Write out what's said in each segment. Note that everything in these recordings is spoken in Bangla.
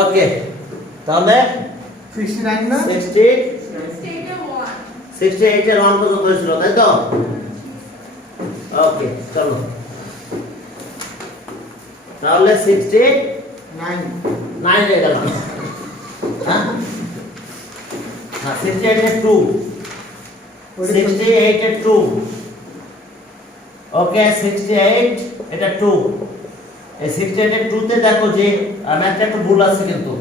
ওকে তাহলে 69 না 68 এর 1 পর্যন্ত হয়েছিল তাই তো ওকে চলো তাহলে 69 হয়ে গেল হ্যাঁ 68 এর 2 68 এর 2 ওকে 68 এটা 2 এই 68 এর 2 তে দেখো যে ম্যাথটা একটু ভুল আছে কিন্তু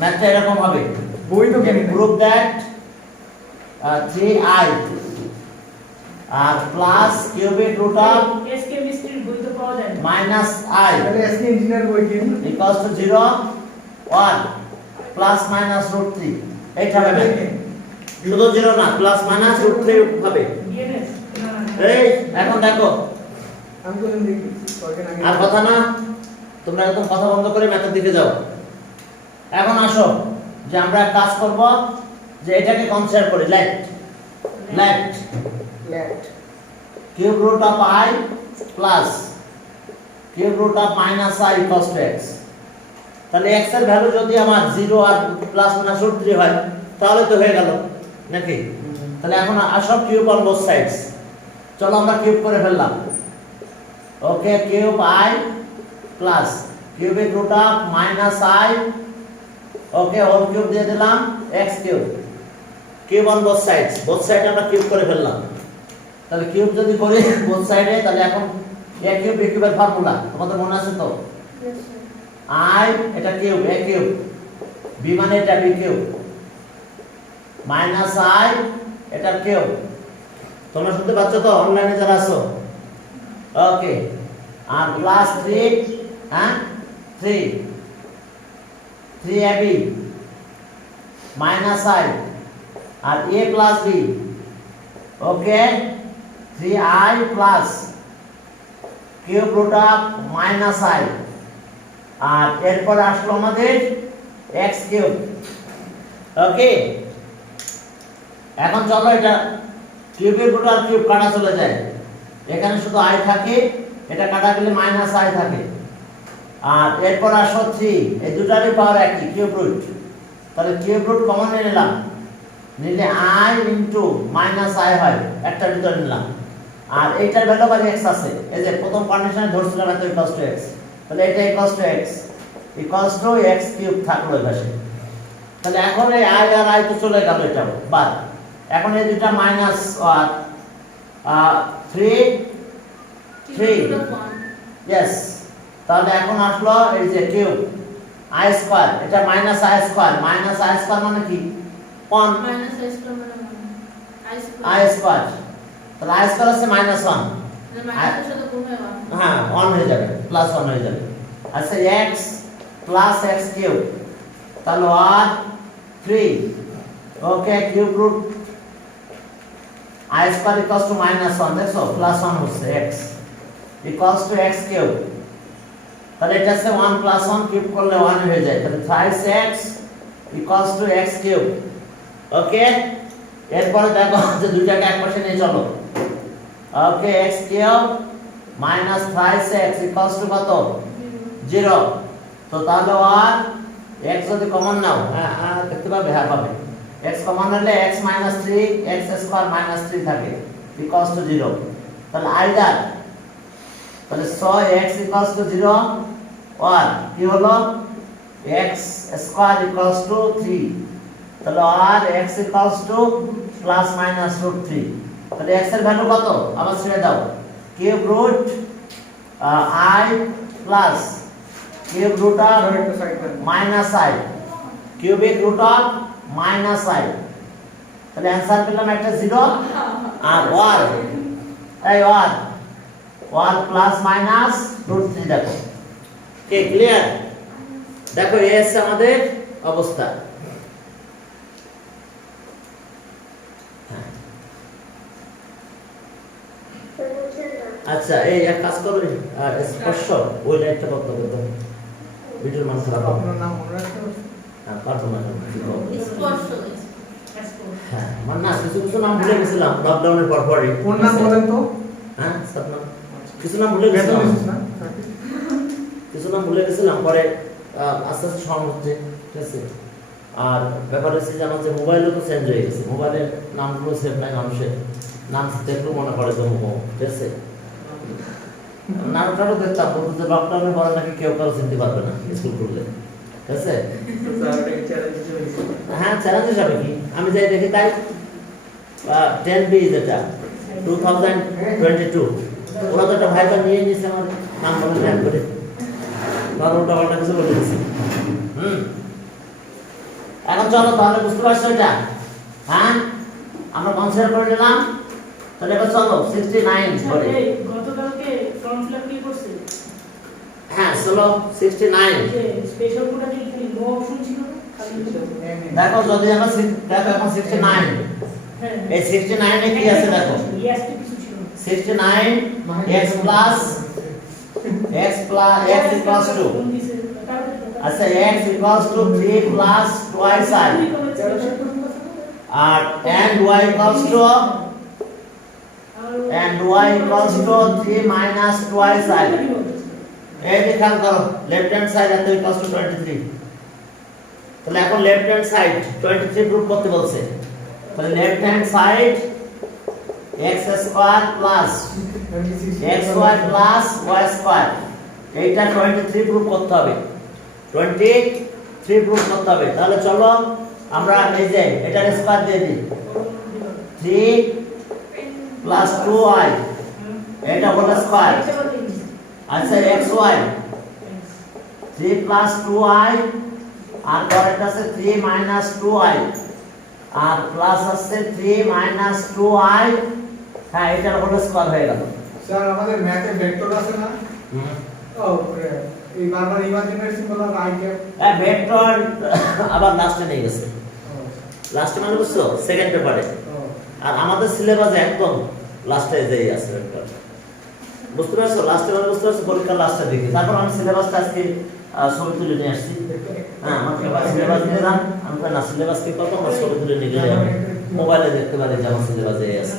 ম্যাথটা এরকম হবে বই তো কেন prove that 3i আর প্লাস কিউবিক রুট অফ এস কেমিস্ট্রির বই তো পাওয়া যায় না মাইনাস i তাহলে এসকে ইঞ্জিনিয়ার বই কেন equals to 0 1 plus minus root 3 এইটা হবে শুধু 0 না প্লাস মাইনাস রুট 3 হবে ডিএনএস এই এখন দেখো আমি তো দেখি কয়েকদিন আগে আর কথা না তোমরা একদম কথা বন্ধ করে ম্যাথের দিকে যাও এখন আসো যে আমরা কাজ করব যে এটাকে কনসিডার করি left left cube root of i plus cube root of minus i equals to x তাহলে x এর ভ্যালু যদি আমার 0 আর প্লাস মাইনাস রুট 3 হয় তাহলে তো হয়ে গেল নাকি তাহলে এখন আসো কিউব অন বোথ সাইডস চলো আমরা কিউব করে ফেললাম okay cube i plus cubic root of minus i okay whole cube দিয়ে দিলাম x cube cube on both side আমরা কিউব করে ফেললাম তাহলে কিউব যদি করি বোথ সাইডে তাহলে এখন a কিউব b কিউবের ফর্মুলা তোমাদের মনে আছে তো i এটা কিউব a কিউব b মানে এটা b কিউব মাইনাস i এটা কিউব তোমরা শুনতে পাচ্ছ তো অনলাইনে যারা আছো ওকে আর প্লাস 3 হ্যাঁ 3ab মাইনাস i আর a plus b okay 3i plus cube root of minus i আর এরপর আসলো আমাদের x কিউব ওকে এখন চলো এটা কিউবের রুট আর কিউব কাটা চলে যায় এখানে শুধু i থাকে এটা কাটা গেলে মাইনাস i থাকে আর এরপর আসো 3 এই দুটারই পাওয়ার একই কিউব রুট তাহলে কিউব রুট কমন নিলাম নিলে i ইনটু মাইনাস i হয় একটা ভিতরে নিলাম আর এইটার ভ্যালু আবার x আছে এই যে প্রথম কন্ডিশনে ধরছিলাম এত ইকুয়ালস টু x তাহলে এটা ইকুয়ালস টু x কিউব থাকলো এই পাশে তাহলে এখন এই i আর i তো চলে গেল এটা বাদ এখন এই দুটো মাইনাস 3 यस তাহলে এখন আসলো এই যে কিউব i স্কয়ার এটা মাইনাস i স্কয়ার মানে কি 1 মাইনাস এস স্কয়ার মানে i স্কয়ার তাহলে i স্কয়ার আছে -1 মাইনাসের সাথে গুণ হয় 1 হ্যাঁ 1 হয়ে যাবে প্লাস 1 হয়ে যাবে আচ্ছা x প্লাস x কিউব তাহলে আর 3 okay cube root i square equals to -1 দেখো প্লাস 1 হচ্ছে x equals to x cube তাহলে এটা আছে 1 প্লাস 1 কিউব করলে 1 হয়ে যায় তাহলে thrice x equals to x cube ওকে এরপর দেখো যে দুইটাকে একপাশে নিয়ে চলো ওকে x cube minus thrice x equals two কত 0 তো তাহলে আর x যদি কমন নাও হ্যাঁ দেখতে পাবে হ্যাঁ পাবে x কমন নিলে x - 3 x স্কয়ার - 3 থাকে ইকুয়ালস টু 0 তাহলে আইদার তাহলে সো x ইকুয়ালস টু 0 আর কি হলো x স্কয়ার ইকুয়ালস টু 3 তাহলে আর x equals to plus minus root 3 তাহলে x এর ভ্যালু কত আবার ছেড়ে দাও cube root i plus cube root of minus i cubic root of minus i তাহলে অ্যানসার পেলাম একটা 0 আর 1 প্লাস মাইনাস রুট 3 দেখো কে ক্লিয়ার দেখো এই আছে আমাদের অবস্থা আচ্ছা এই এক কাজ করো স্পর্শ ওই লাইটটা বন্ধ করে দাও ভিডিওর মান খারাপ হবে আপনার নাম মনে রাখতে হবে হ্যাঁ পারবো না স্পর্শ হ্যাঁ মানে না কিছু নাম ভুলে গেছিলাম লকডাউনের পরপরই কোন নাম বলেন তো হ্যাঁ সব নাম কিছু নাম ভুলে গেছিলাম না কিছু নাম ভুলে গেছিলাম পরে আস্তে আস্তে সমান হচ্ছে, ঠিক আছে। আর ব্যাপার হচ্ছে যে আমাদের মোবাইলও তো চেঞ্জ হয়ে গেছে, মোবাইলের নামগুলো সেভ নাই, মানুষের নাম দেখলেও মনে পড়ে যে হুবহু, ঠিক আছে। নামটাও দেখতাম, বলতো যে লকডাউনের পরে নাকি কেউ কারো চিনতে পারবে না স্কুল খুললে, ঠিক আছে। হ্যাঁ, চ্যালেঞ্জ হিসাবে কি আমি যাই দেখি তাই 10B যেটা 2022 ওরা তো একটা ভাইবার নিয়ে নিয়েছে আমার নাম বলে ধ্যান করে, তার উল্টা পাল্টা কিছু বলে দিয়েছে। এখন চলো তাহলে বুঝতে পারছো এটা, হ্যাঁ আমরা কনসিডার করে নিলাম। তাহলে এবার চলো 69 করে। গতকালকে ফর্ম ফিলআপ কি করছে? হ্যাঁ চলো 69 যে স্পেশাল কোডটা কি নো অপশন ছিল খালি দেখো, যদি আমরা দেখো এখন 69, হ্যাঁ এই 69 এ কি আছে দেখো, ইএসটি কিছু ছিল 69 x plus x equals to, আচ্ছা x equals to 3 plus twice I R and y equals to 3 minus twice I। এই দেখান করো লেফট হ্যান্ড সাইড এত ইকুয়ালস টু 23। তাহলে এখন লেফট হ্যান্ড সাইড 23 প্রুফ করতে বলছে, তাহলে left hand side x square plus xy plus y square, এইটা 23 প্রুফ করতে হবে, 23 প্রুফ করতে হবে। তাহলে চলো আমরা এই যে এটার স্কয়ার দিয়ে দিই, 3 প্লাস 2y এটা হোল স্কয়ার, আচ্ছা xy 3 প্লাস 2y আর পরেরটা আছে 3 মাইনাস 2y আর প্লাস আছে 3 মাইনাস 2y, হ্যাঁ এটার হোল স্কয়ার হয়ে গেল। স্যার আমাদের ম্যাথে ভেক্টর আছে না? ও এই বারবার ইমাজিনারি সিম্বল আর আই ক্যাপ হ্যাঁ ভেক্টর আবার লাস্টে নিয়ে গেছে, লাস্টে মানে বুঝছো সেকেন্ড পেপারে, আর আমাদের সিলেবাসে একদম লাস্টে যেই আছে ভেক্টর, বুঝতে পারছো? লাস্টে মানে বুঝতে পারছো পরীক্ষার লাস্টে দেখি। তারপর আমি সিলেবাসটা আজকে ছবি তুলে নিয়ে আসছি, হ্যাঁ আমার পেপার সিলেবাস দিয়ে যান, আমি না সিলেবাস কি করবো, আমার ছবি তুলে নিয়ে গেলে আমি মোবাইলে দেখতে পারি যে আমার সিলেবাসে আছে।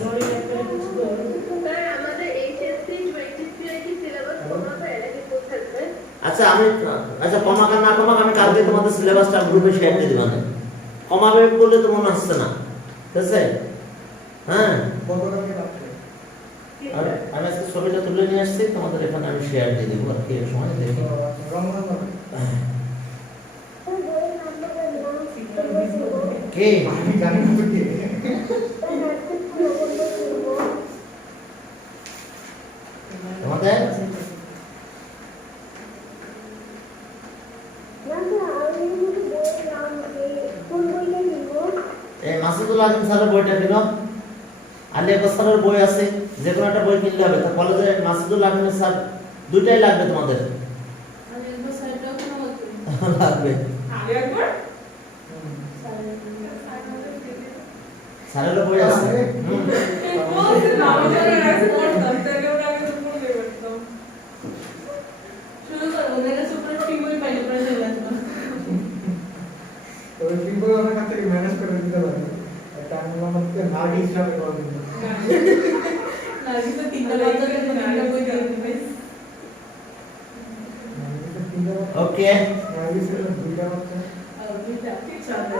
আচ্ছা আমি আচ্ছা কমাক না কমাক আমি কালকে তোমাদের সিলেবাসটা গ্রুপে শেয়ার দিয়ে দিবানে, কমাবে বলে তো মনে হচ্ছে না, ঠিক আছে। হ্যাঁ আর আমি আজকে ছবিটা তুলে নিয়ে আসছি, তোমাদের এখানে আমি শেয়ার দিয়ে দেবো আর কি এক সময় দেখি। কে আমি জানি না তো কে তোমাদের এই মাসুদুল আলম স্যারের বইটা দিল, আলিয়া স্যারের বই আছে, যে কোনো একটা বই কিনলে হবে। তা কলেজে মাসুদুল আলম স্যার দুইটাই লাগবে তোমাদের, আমি একবার সাইডটাও কোনো বলতে লাগবে আগে একবার স্যারের বই আছে। বলতে না আমি জানি আগে পড়তাম তাহলে ওরা আগে তো পড়তে পারতাম, শুরু করো ওদের সুপার টিমই পাইলে পড়ে চলে আসবে। তো সিম্বল আমার কাছে ম্যানেজ করে দিতে পারে, এটা আমি আমাকে নাগি হিসাবে করে দিই না কিন্তু তিনটা বাচ্চাদের তো তিনটা বই দিয়ে দিবে। ওকে নাগি হিসাবে দুইটা বাচ্চা আর দুইটা ঠিক আছে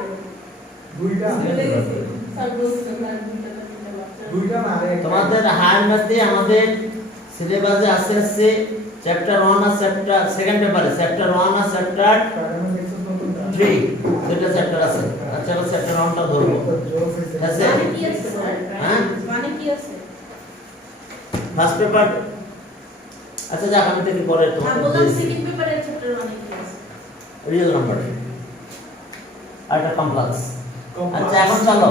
দুইটা চলে গেছে স্যার বলছে না তিনটা বাচ্চা দুইটা না আরে তোমাদের হায়ার ম্যাথে আমাদের সিলেবাসে আছে চ্যাপ্টার 1 আর চ্যাপ্টার সেকেন্ড পেপারে চ্যাপ্টার 1 আর চ্যাপ্টার 3 দুটো চ্যাপ্টার আছে। আচ্ছা এবার চ্যাপ্টার 1টা ধরবো, ঠিক আছে। মানে কি আছে স্যার? হ্যাঁ মানে কি আছে? ফার্স্ট পেপার আচ্ছা যাক আমি দেখি পরে না তোমাদের বললাম সেকেন্ড পেপারের চ্যাপ্টার মানে কি আছে? রিয়েল নাম্বার আর এটা কমপ্লেক্স। আচ্ছা এখন চলো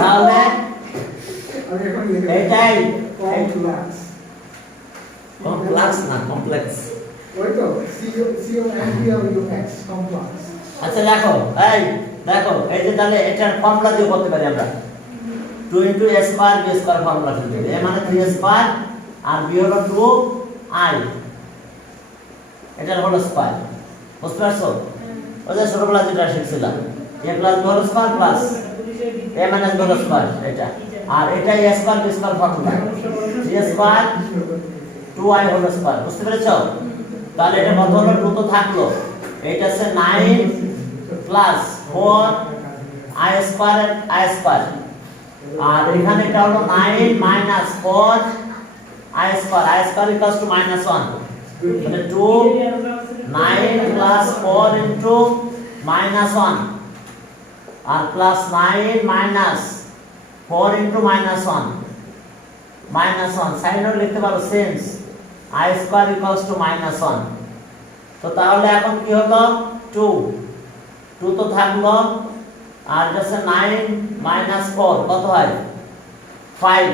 তাহলে আমি এখন লিখে এইটাই কমপ্লেক্স কমপ্লেক্স না কমপ্লেক্স। ওই তো সিও এম পি আর ইউ এক্স কমপ্লেক্স। আচ্ছা দেখো দেখো এই যে তাহলে এটার ফর্মুলা দিয়ে করতে পারি আমরা 2 * a square b square formula দিতে হবে। a মানে 3 স্কয়ার আর b হলো 2i, এটার হলো স্কয়ার, বুঝতে পারছো? ওই যে ছোটবেলা যেটা শিখছিলাম a + b whole square plus a - b whole square, এটা আর এটা a square b square formula 3 square 2i whole square, বুঝতে পেরেছো? তাহলে এটা কত হলো 2 তো থাকলো এইটা আছে 9 প্লাস 4 আই স্কয়ার আর এখানে এটা হলো 9 minus 4 I square equals to -1 মানে 2 9 প্লাস 4 ইনটু -1 আর প্লাস 9 মাইনাস 4 ইনটু -1 সাইনও লিখতে পারো since I square equals to -1 তো তাহলে এখন কি হলো 2 তো থাকলো আর যাচ্ছে 9 মাইনাস 4 কত হয় 5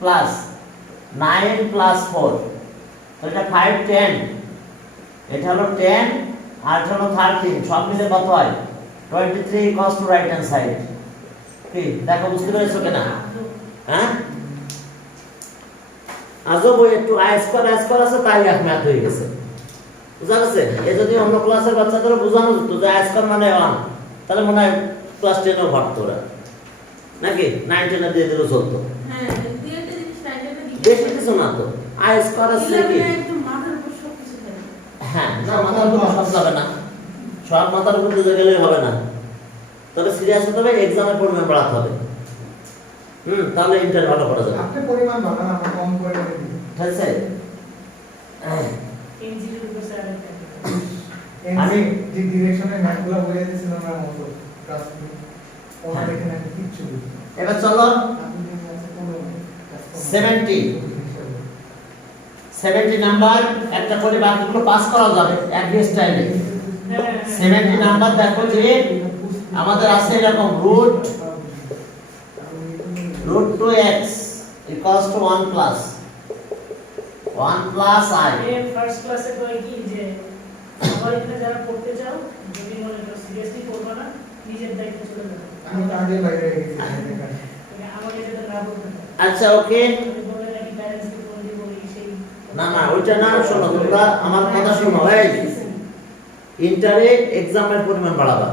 প্লাস 9 প্লাস 4 তো এটা 5 10 এটা হলো 10 আর এটা হলো 13 সব মিলে কত হয় 23 equals to right hand side কি দেখো বুঝতে পেরেছো কিনা হ্যাঁ আজব একটু আই স্কয়ার আছে তাই এক ম্যাথ হয়ে গেছে বুঝা গেছে এই যদি অন্য ক্লাসের বাচ্চাদের বোঝানো যেত যে আই স্কয়ার মানে 1 তাহলে মনে হয় ক্লাস 10 এও ভাবতো ওরা নাকি 9 10 দিয়ে দিলেও চলতো হ্যাঁ দিয়েতে জিনিস রাইটে বেশি কিছু না তো আই স্কয়ার আছে কি একদম মাথার উপর সব কিছু থাকে হ্যাঁ না মাথার উপর সব যাবে না সব মাথার উপর দিয়ে গেলে হবে না তবে সিরিয়াস হতে হবে এক্সামের পরিমাণ বাড়াতে হবে তাহলে ইন্টার ভালো করা যাবে আপনি পরিমাণ বাড়ান আমরা কম করে দিই ঠিক আছে এনজির উপর স্যার আমি যে ডিরেকশনে ম্যাথগুলো বলে দিয়েছিলাম আমরা মতো ক্লাস ওটা দেখে না কিচ্ছু বুঝি না। এবার চলো আপনি যে আছে কোনো 70 নাম্বার একটা করে বাকিগুলো পাস করা যাবে একই স্টাইলে 70 নাম্বার দেখো যে আমাদের আছে এরকম root 2x equals to 1 plus I first ক্লাসে কই কি যে সবাই এখানে যারা পড়তে চাও যদি মনে করো সিরিয়াসলি পড়বা না নিজের দায়িত্ব চলে যাবে আমি তো আগে বাইরে গেছি আমাকে যেটা না বলতে হয় আচ্ছা ওকে বলে নাকি প্যারেন্টস কে ফোন দিয়ে বলি সেই না ওইটা না শোনো তোমরা আমার কথা শোনো এই ইন্টারে এক্সামের পরিমাণ বাড়াবা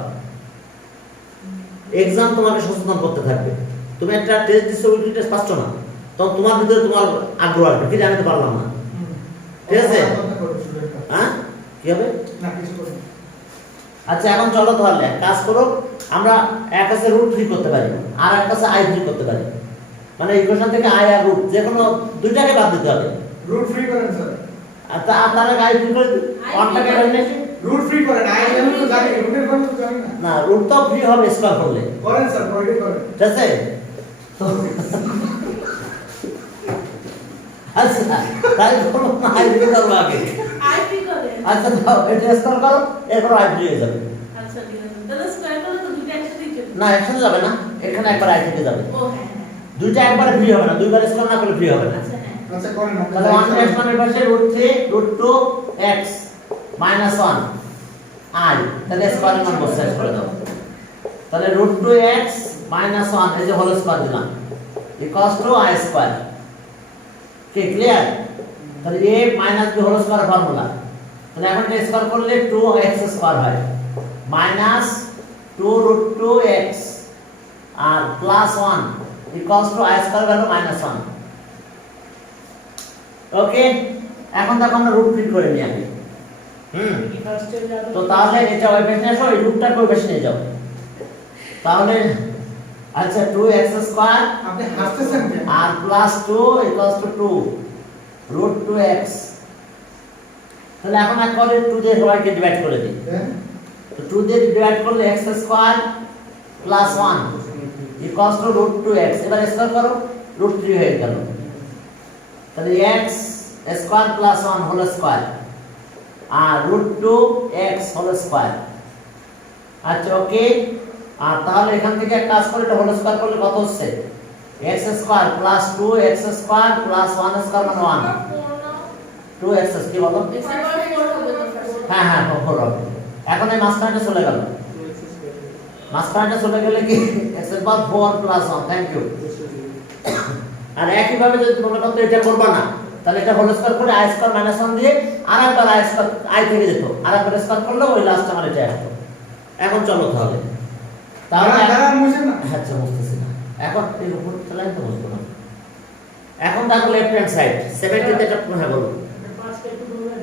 এক্সাম তোমাকে সচেতন করতে থাকবে তুমি একটা টেস্ট দিছো ওই টেস্ট পাচ্ছ না তখন তোমার ভিতরে তোমার আগ্রহ আসবে কি জানতে পারলাম না ঠিক আছে হ্যাঁ কি হবে না কিছু করি আচ্ছা এখন চলো তাহলে কাজ করো আমরা এক কাছে √3 করতে পারি আর এক কাছে i3 করতে পারি মানে ইকুয়েশন থেকে i আর রুট যে কোনো দুইটাকে বাদ দিতে হবে রুট ফ্রি করেন স্যার আর তার আগে i3 করে অনটাকে এলিমিনেশন রুট ফ্রি করেন আই আমি তো জানি রুটের ফর্ম তো জানি না না রুট তো ফ্রি হবে স্কয়ার করলে করেন স্যার পরে করেন ঠিক আছে তো আচ্ছা তাই কোনো i3 করবো আগে আইপি করে আচ্ছা তো এটা স্কয়ার করো এরপর i3 হয়ে যাবে আচ্ছা ঠিক আছে তাহলে স্কয়ার করলে তো দুটো একসাথে চলে না একসাথে যাবে না এখানে একবার i থেকে যাবে ও হ্যাঁ দুইটা একবারে ফ্রি হবে না দুইবার স্কয়ার না করলে ফ্রি হবে না আচ্ছা হ্যাঁ আচ্ছা করেন তাহলে 1 এর পাশে √3 √2x -1 i তাহলে স্কয়ারের মান বসে করে দাও তাহলে √2x -1 এই যে হোল স্কয়ার দিলাম ইকুয়ালস টু i স্কয়ার কি ক্লিয়ার তাহলে a minus b whole square formula তাহলে এখন এটা স্কয়ার করলে 2x স্কয়ার হয় মাইনাস 2√2x আর plus 1 equals to i square value -1 okay এখন দেখো আমরা রুট ফিট করে নিই আগে কি ফার্স্ট এর যাবে তো তাহলে এটা ওই পাশে আসো এই রুটটাকে ওই পাশে নিয়ে যাও তাহলে আচ্ছা 2x স্কয়ার আপনি হাসতেছেন কেন আর plus 2 equals to 2 root 2x তাহলে এখন এক করে 2 দিয়ে সবাইকে ডিভাইড করে দিই হ্যাঁ তো 2 দিয়ে ডিভাইড করলে x square plus 1 equals to root 2x এবার স্কয়ার করো রুট 3 হয়ে গেল তাহলে x square plus 1 whole square আর √2x হোল স্কয়ার আচ্ছা ওকে আর তাহলে এখান থেকে এক কাজ করে এটা হোল স্কয়ার করলে কত হচ্ছে x square plus 2x square plus 1 square মানে 1 2x কি বলো হ্যাঁ 4 হবে এখন এই মাঝখানটা চলে গেল মাঝখানটা চলে গেলে কি x এর পাওয়ার 4 প্লাস 1 থ্যাংক ইউ আর একই ভাবে যদি তোমরা কত এটা করবা না তাহলে এটা হোল স্কয়ার করে i স্কয়ার -1 দিয়ে আরেকবার i স্কয়ার i থেকে যেত আরেকবার স্কয়ার করলে ওই লাস্ট আমার এটা আসতো এখন চলো তাহলে দাঁড়ান মুছেন না আচ্ছা বুঝতেছি না এখন এর উপর তাহলে তো বুঝবো না এখন দেখো লেফট হ্যান্ড সাইড 70 তে এটা হ্যাঁ বলো পাঁচটা একটু বলবেন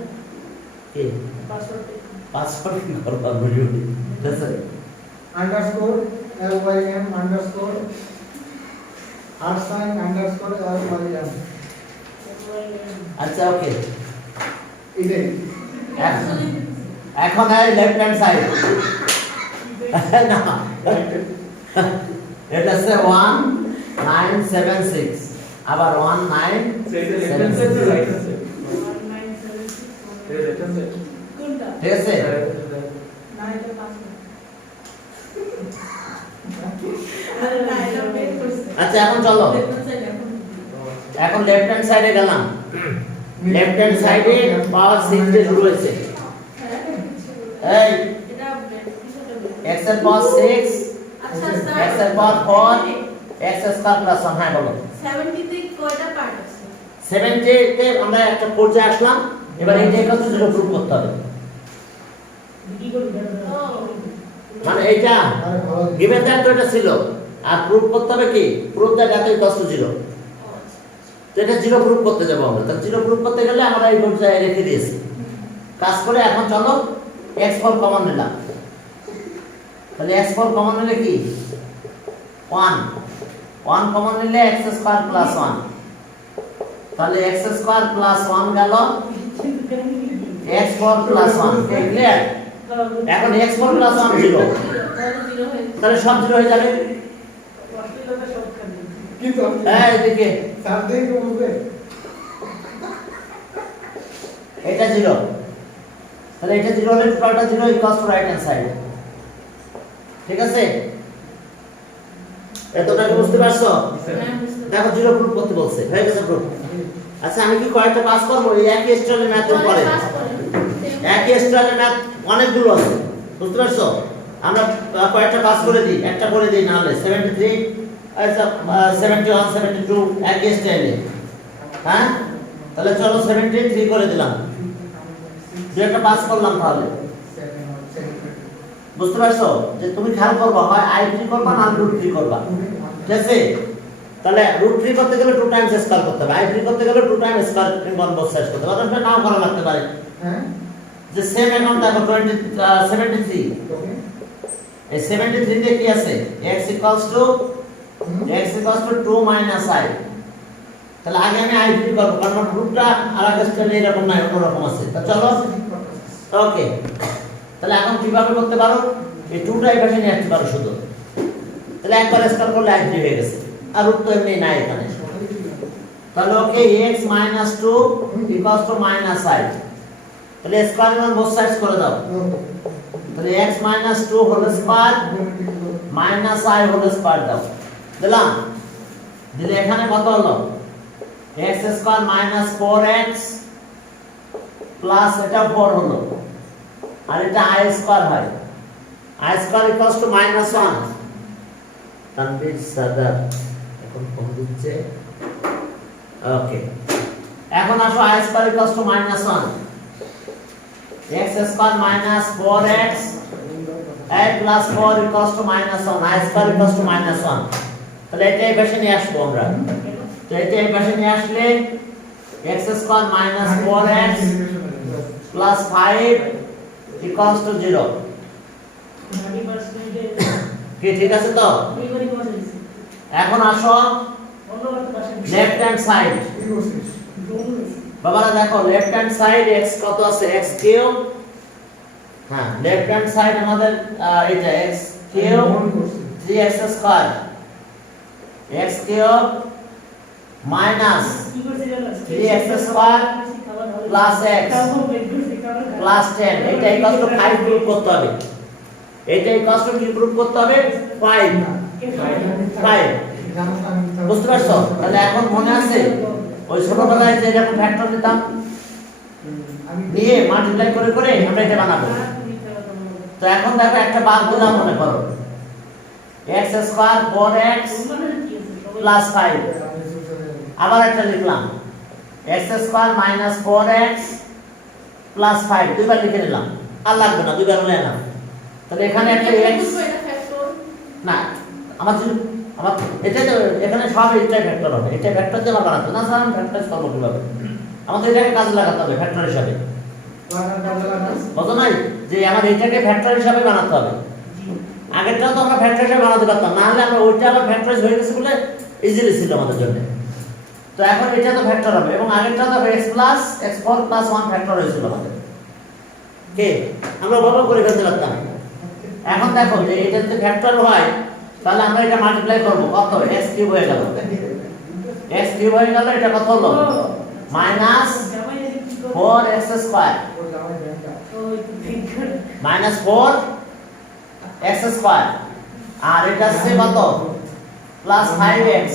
কি পাসওয়ার্ড পাসওয়ার্ড কি করবা ভিডিও ঠিক আছে আন্ডারস্কোর LYM আন্ডারস্কোর আরসাইন আন্ডারস্কোর LYM আচ্ছা ওকে এটাই এখন এই লেফট হ্যান্ড সাইড না এটা হচ্ছে 1976 আবার 1976 কোনটা? ঠিক আছে না, এটা পাঁচ না। না এটা বের করছে আচ্ছা এখন চলো দেখুন স্যার এখন এখন লেফট হ্যান্ড সাইডে গেলাম লেফট হ্যান্ড সাইডে পাওয়ার 6 দিয়ে শুরু হয়েছে এই এটা x এর পাওয়ার 6 আচ্ছা x স্যার এর পাওয়ার 4 x স্কয়ার প্লাস 1 হ্যাঁ বলো 70 তে কয়টা পার্ট আছে 70 তে আমরা একটা পর্যায়ে আসলাম এবার এইটা কত জিরো প্রুফ করতে হবে কি করবি ও। মানে এইটা আরে ভালো গিভেন দ্যাট তো এটা ছিল আর প্রুফ করতে হবে কি প্রুফ দ্যাট এত ইকুয়ালস টু 0 তো এটা জিরো প্রুফ করতে যাব আমরা তাহলে জিরো প্রুফ করতে গেলে আমরা এই পর্যায়ে রেখে দিয়েছি কাজ করে এখন চলো x4 কমন নিলাম তাহলে x4 কমন নিলে কি 1 1 কমন নিলে x স্কয়ার প্লাস 1 তাহলে x স্কয়ার প্লাস 1 গেল x4 প্লাস 1 ক্লিয়ার এখন x4 প্লাস 1 0 তাহলে সব 0 হয়ে যাবে কিন্তু এই এদিকে স্যার দেখে বুঝবে এটা 0 তাহলে এটা 0 হলে টোটালটা 0 equals to right hand side ঠিক আছে এতটা কি বুঝতে পারছো দেখো 0 প্রুফ করতে বলছে হয়ে গেছে প্রুফ আচ্ছা আমি কি কয়েকটা পাস করব এই একই স্টাইলের ম্যাথ পড়ে একই স্টাইলের ম্যাথ অনেকগুলো আছে বুঝতে পারছো আমরা কয়েকটা পাস করে দিই একটা করে দিই না হলে 73 আচ্ছা 71 72 একই স্টাইলে হ্যাঁ তাহলে চলো 73 করে দিলাম দুই একটা পাস করলাম তাহলে বুঝতে পারছো যে তুমি খেয়াল করবা হয় i3 করবা না √3 করবা ঠিক আছে তাহলে √3 করতে গেলে 2 টাইমস স্কয়ার করতে হবে i3 করতে গেলে 2 Times square in one both sides করতে হবে অথবা নাও করা লাগতে পারে হ্যাঁ যে সেম অ্যাকাউন্ট দেখো 73 ওকে এই 73 তে কি আছে x = 2 minus i তাহলে আগে আমি i3 করব কারণ রুটটা আলাদা স্টাইলে এরকম না অন্য রকম আছে তা চলো ওকে তাহলে এখন কিভাবে করতে পারো এই 2টা এই পাশে নিয়ে আসতে পারো শুধু তাহলে একবার স্কয়ার করলে i3 হয়ে গেছে আর রুট তো এমনি নাই এখানে তাহলে ওকে x - 2 = -i তাহলে স্কয়ার ইন বোথ সাইডস করে দাও তাহলে x - 2 whole square -i whole square দাও দিলাম দিলে এখানে কত হলো x স্কয়ার -4x প্লাস এটা 4 হলো আর এটা i স্কয়ার হয় i স্কয়ার = -1 তানভীর সাদাত এখন কোন দিচ্ছে ওকে এখন আসো i square = -1 x square -4x a plus 4 = -1 i square = -1 তাহলে এটা এই পাশে নিয়ে আসবো আমরা তো এটা এই পাশে নিয়ে আসলে x square -4x plus 5 equals to 0 কি ঠিক আছে তো এখন আসো লেফট হ্যান্ড সাইড বাবারা দেখো লেফট হ্যান্ড সাইড x কত আছে x কিউব হ্যাঁ লেফট হ্যান্ড সাইড আমাদের এটা x cube 3x square x cube minus 3x square plus x plus 10 এটা ইকুয়াল টু 5 প্রুফ করতে হবে এটা ইকুয়াল টু কি প্রুফ করতে হবে 5 বুঝতে পারছো তাহলে এখন মনে আছে ওই ছোটবেলায় যে যখন ফ্যাক্টর নিতাম দিয়ে মাল্টিপ্লাই করে করে আমরা এটা বানাবো তো এখন দেখো একটা বাদ দিলাম মনে করো x স্কয়ার 4x প্লাস 5 আবার একটা লিখলাম x স্কয়ার -4x প্লাস 5 দুইবার লিখে নিলাম আর লাগবে না দুইবার হলে না তাহলে এখানে একটা x না আমার এটা এখানে সব এটা ফ্যাক্টর হবে এটা ফ্যাক্টর দিয়ে বানাতে না স্যার ফ্যাক্টর করব কিভাবে আমাদের এটাকে কাজে লাগাতে হবে ফ্যাক্টর হিসাবে বুঝো নাই যে আমার এটাকে ফ্যাক্টর হিসাবে বানাতে হবে। আগেরটা তো আমরা ফ্যাক্টর হিসাবে বানাতে পারতাম, না হলে আমরা ওইটা আবার ফ্যাক্টরাইজ হয়ে গেছে বলে ইজিলি ছিল আমাদের জন্য। তো এখন এটা তো ফ্যাক্টর হবে, এবং আগেরটা তো x plus x4 plus 1 factor হয়েছিল আমাদের, কে আমরা ব্যবহার করে ফেলতে পারতাম। এখন দেখো যে এটা যদি ফ্যাক্টর হয় তাহলে আমরা এটা মাল্টিপ্লাই করব, কত x কিউব হয়ে গেল, x কিউব হয়ে গেল, এটা কত হলো minus 4x square, minus 4x square, আর এটা হচ্ছে কত প্লাস 5x।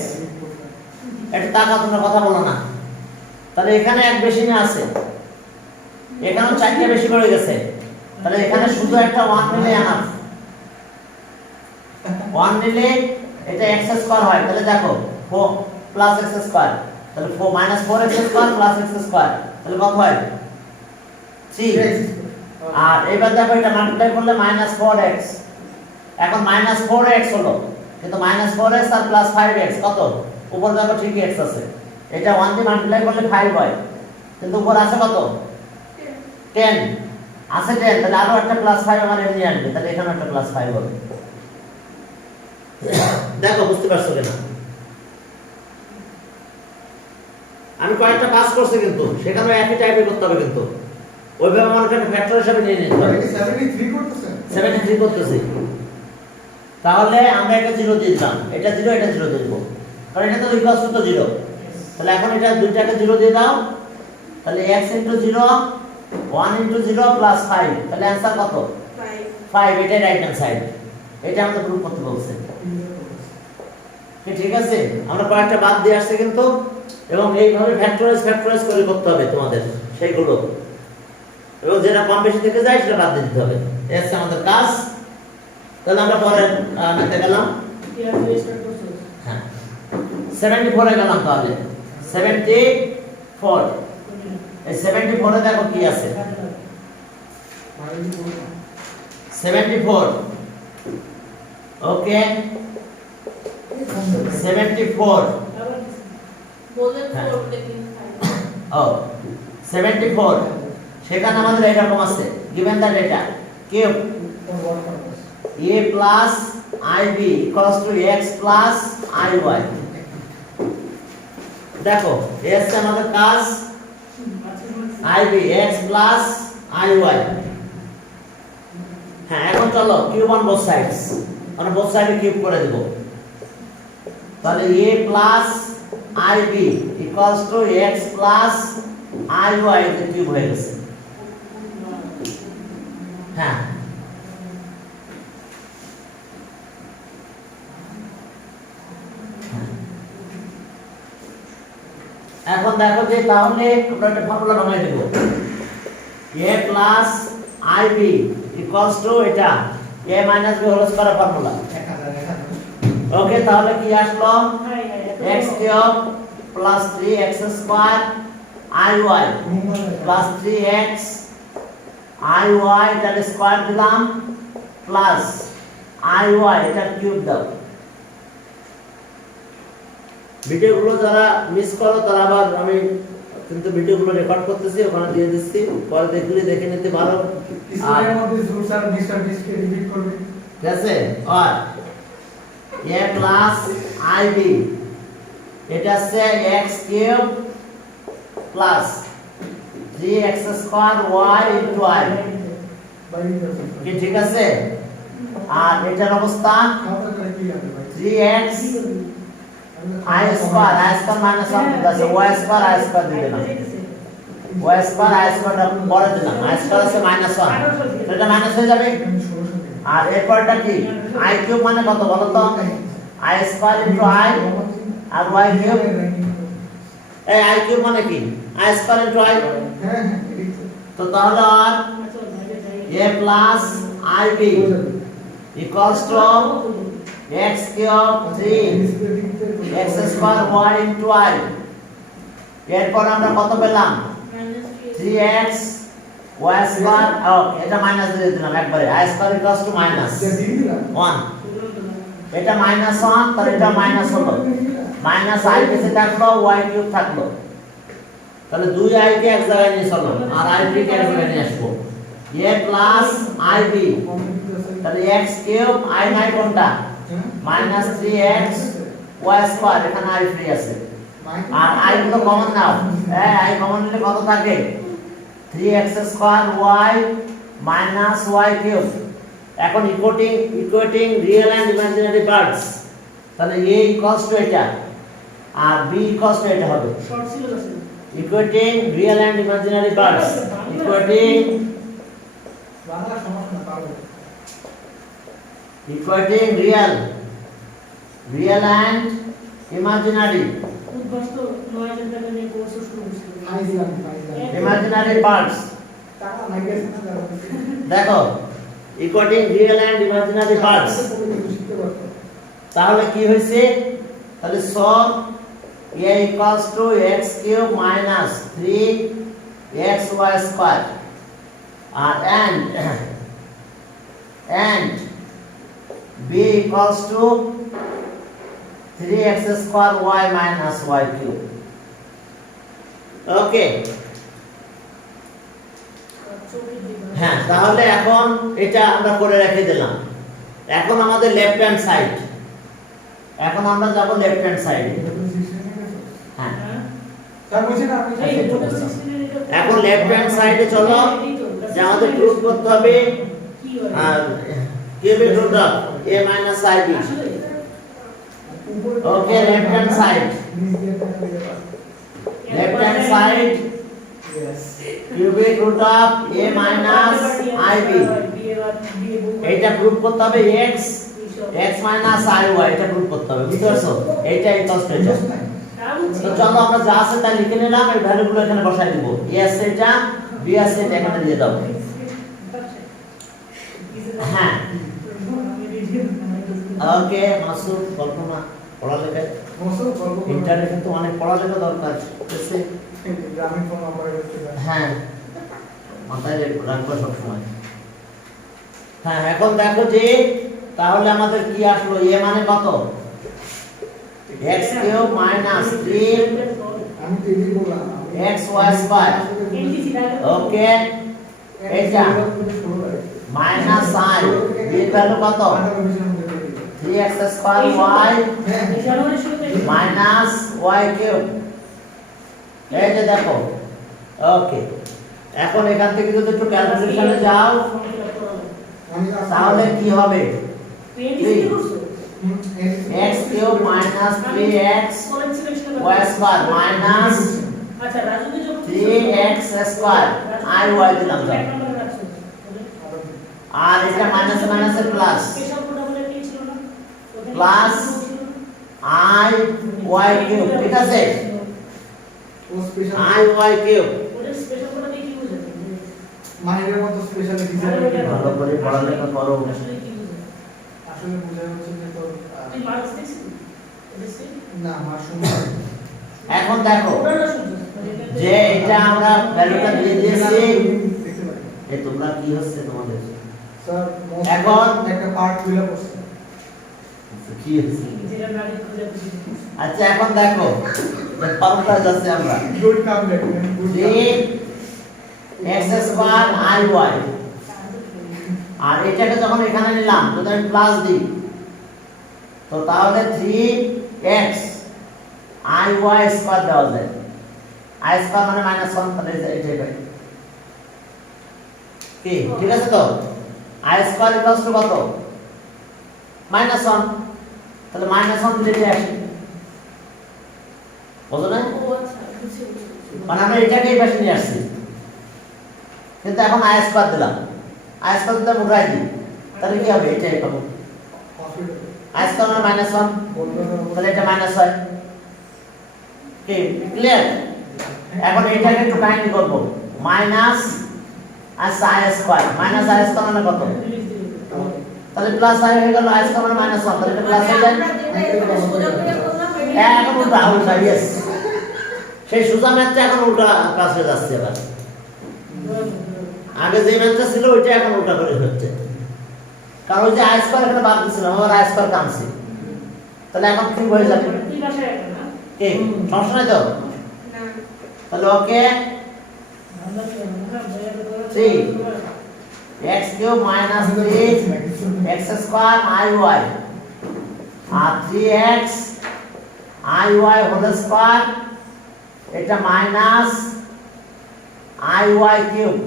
এটা টাকা তোমরা কথা বলো না, তাহলে এখানে এক বেশি না আছে, এখানেও 4টা বেশি করে গেছে, তাহলে এখানে শুধু একটা 1 নিলে এনাফ। 1 নিলে এটা x স্কয়ার হয়, তাহলে দেখো 4 প্লাস x স্কয়ার, তাহলে 4 minus 4x square plus x square, তাহলে কত হয় 3। আর এবার দেখো এটা মাল্টিপ্লাই করলে মাইনাস 4x, এখন মাইনাস 4x হলো, কিন্তু মাইনাস 4x আর প্লাস 5x কত, উপর দেখো ঠিকই x আছে, এটা 1 দিয়ে মাল্টিপ্লাই করলে 5 হয়, কিন্তু উপর আছে কত 10 আছে 10, তাহলে আরো একটা প্লাস 5 আমার এমনি আসবে, তাহলে এখানে একটা প্লাস 5 হবে। দেখো বুঝতে পারছো কিনা, আমি কয়েকটা পাস করছি কিন্তু সেখানে একই টাইপের করতে হবে, কিন্তু ওইভাবে আমার একটা ফ্যাক্টর হিসেবে নিয়ে নিতে হবে। 73 করতেছি, তাহলে আমরা এটা 0 দিয়ে দিলাম, এটা 0 এটা 0 দিয়ে দেব, কারণ এটা তো ইকুয়ালস টু 0। তাহলে এখন এটা দুইটাকে 0 দিয়ে দাও, তাহলে x * 0 1 * 0 প্লাস 5, তাহলে आंसर কত 5। এটা রাইট হ্যান্ড সাইড, এটা আমাদের প্রুফ করতে বলছে, ঠিক আছে। আমরা কয়েকটা বাদ দিয়ে আসছে কিন্তু, এবং এইভাবে ফ্যাক্টরাইজ করে করতে হবে তোমাদের সেইগুলো, এবং যেটা কম বেশি থেকে যায় সেটা বাদ দিয়ে দিতে হবে, এই হচ্ছে আমাদের কাজ। তাহলে আমরা পরে নিতে গেলাম, হ্যাঁ 74 এ গেলাম, তাহলে 74, এই 74 এ দেখো কি আছে, 74 ওকে 74 ও 74, সেখানে আমাদের এরকম আছে, given the data cube a plus ib equals to x plus iy। দেখো এই হচ্ছে আমাদের কাজ, ib x plus iy। হ্যাঁ এখন চলো কিউব অন বোথ সাইডস, মানে বোথ সাইডে কিউব করে দেব, তাহলে a plus ib equals to x plus iy এর কিউব হয়ে গেছে। হ্যাঁ এখন দেখো যে তাহলে আমরা একটা ফর্মুলা বানাই দেব, a plus ib equals to এটা a minus b whole square formula. Okay তাহলে কি আসলো x cube plus 3x square iy plus 3x iy এর স্কয়ার দিলাম প্লাস iy এটা কিউব দাও। ভিডিওগুলো যারা মিস করো তারা আবার আমি কিন্তু ভিডিওগুলো রেকর্ড করতেছি, ওখানে দিয়ে দিচ্ছি, পরে দেখলে দেখে নিতে পারো। আর মধ্যে জুস আর মিস্টার বিস্টকে রিপিট করবে, ঠিক আছে। আর a প্লাস ib এটা আছে x cube plus 3x square y into i, কি ঠিক আছে। আর এটার অবস্থা 3x i স্কয়ার মাইনাস 1 আছে, y স্কয়ার i স্কয়ার দিবে না, y স্কয়ার i স্কয়ারটা পরে দিলাম, i স্কয়ার আছে মাইনাস 1, এটা মাইনাস হয়ে যাবে। আর এরপরটা কি i কিউব মানে কত বলো তো, i স্কয়ার ইনটু i আর y কিউব, এই i কিউব মানে কি i স্কয়ার ইনটু i, তো তাহলে আর a plus ib equals to x cube 3x square y into i। এরপর আমরা কত পেলাম 3x y স্কয়ার, এটা মাইনাস দিয়ে দিলাম একবারে, i square equals two minus 1, এটা মাইনাস 1, তাহলে এটা মাইনাস হলো, মাইনাস i কেসে থাকলো y কিউব থাকলো, তাহলে 2i কে এক জায়গায় নিয়ে চলো আর ib কে এক জায়গায় নিয়ে আসবো a প্লাস ib তাহলে x কিউব i নাই কোনটা মাইনাস 3x y স্কয়ার এখানে i ফ্রি আছে আর i গুলো কমন নাও হ্যাঁ i কমন নিলে কত থাকে 3x square y minus y cube এখন equating real and imaginary parts তাহলে a ইকুয়ালস টু এটা আর b ইকুয়ালস টু এটা হবে শর্ট ছিল আছে equating real and imaginary parts equating Bangla সমস্যা না পারবো equating real and imaginary উদ্ভাস্ত 9000 টাকা নিয়ে কোর্স শুরু করেছিল ফাইজলাম imaginary parts টাকা নাই গেছে না যারা দেখো equating real and imaginary parts শিখতে পারতো তাহলে কি হয়েছে তাহলে সব a equals to x cube minus 3xy square R and b equals to 3x square y minus y cube ওকে হ্যাঁ তাহলে এখন এটা আমরা করে রেখে দিলাম এখন আমাদের লেফট হ্যান্ড সাইড এখন আমরা যাব লেফট হ্যান্ড সাইডে হ্যাঁ স্যার বলছেন আপনি এই আচ্ছা, টোটাল আচ্ছা। 16 এখন লেফট হ্যান্ড সাইডে চলো যে আমাদের প্রুফ করতে হবে কি হয় আর cubic root of a minus ib আসলে okay left hand side left hand side yes cubic root of a minus ib এইটা প্রুফ করতে হবে x x minus iy এটা প্রুফ করতে হবে বুঝতে পারছো এইটা এই কষ্ট এটা তো চলো আমরা যা আছে তা লিখে নিলাম এই ভ্যালুগুলো এখানে বসাই দিব a আছে এটা b আছে এটা এখানে দিয়ে দাও হ্যাঁ ওকে মাসুদ কল্পনা পড়ালেখা মসল গল্প ইন্টারনেটে তো অনেক পড়ালেখা দরকার বুঝছে গ্রামীণ ফোন নাম্বার হচ্ছে হ্যাঁ মাথায় রাখবো সবসময় হ্যাঁ এখন দেখো যে তাহলে আমাদের কি আসলো a মানে কত x কিউব মাইনাস 3 আমি টিভি বললাম x y স্কয়ার ওকে এটা মাইনাস i এর ভ্যালু কত 3x square y minus y cube এই যে দেখো ওকে এখন এখান থেকে যদি একটু ক্যালকুলেশনে যাও তাহলে কি হবে x cube minus 3x y square minus আচ্ছা রাজুকে যখন 3x স্কয়ার i y দিলাম যাও আর এটা মাইনাস মাইনাস এর প্লাস স্পেশাল কোডটা বলে কি ছিল না প্লাস i y কিউব ঠিক আছে ও স্পেশাল i y কিউব ওদের স্পেশাল কোডটা দিয়ে কি বুঝাতে মাহিরের মতো স্পেশাল ডিজাইন ভালো করে পড়ালেখা করো আসলে কি বুঝাতে আসলে বোঝা হচ্ছে যে তোর তুই মার্কস দেখছিস দেখছিস না মার সময় এখন দেখো ওরা শুনছিস যে এটা আমরা ভ্যালুটা দিয়ে দিয়েছি দেখতে পারি এই তোমরা কি হচ্ছে তোমাদের স্যার এখন একটা পার্ট ফিল করছে কি হচ্ছে যেটা না দেখতে খুঁজে আচ্ছা এখন দেখো যে পাল্টা যাচ্ছে আমরা good come back good 3x square iy আর এটাকে যখন এখানে নিলাম যদি আমি প্লাস দিই তো তাহলে 3x iy স্কয়ার দেওয়া যায় i স্কয়ার মানে -1 তাহলে এটাই পাই কি ঠিক আছে তো i স্কয়ার ইকুয়ালস টু কত -1 তাহলে -1 দিলে এটা আসে বুঝো না ও আচ্ছা বুঝছি মানে আমরা এটাকে এই পাশে নিয়ে আসছি কিন্তু এখন i স্কয়ার দিলাম i স্কয়ার দিলে উঠাই দিই তাহলে কি হবে এটাই পাবো হসপিটাল i স্কয়ার মানে -1 তাহলে এটা মাইনাস হয় কি ক্লিয়ার এখন এটাকে একটু কাইন্ডলি করব মাইনাস আচ্ছা i square minus i square মানে কত তাহলে প্লাস i হয়ে গেল i স্কয়ার মানে -1 তাহলে এটা প্লাস হয়ে যায় এখন উল্টা উল্টা ইয়েস সেই সোজা ম্যাথটা এখন উল্টা কাজ হয়ে যাচ্ছে এবার আগে যে ম্যাথটা ছিল ওইটা এখন উল্টা করে হচ্ছে কারণ ওই যে i স্কয়ার এখানে বাদ দিছিলাম আবার i স্কয়ার কামছে তাহলে এখন কি হয়ে যাবে তুই বাসায় একটা না কি সমস্যা নাই তো তাহলে ওকে আমরা কি আমরা বইয়ের করে Three. x cube minus 3 x square iy আর 3x iy whole square এটা মাইনাস iy cube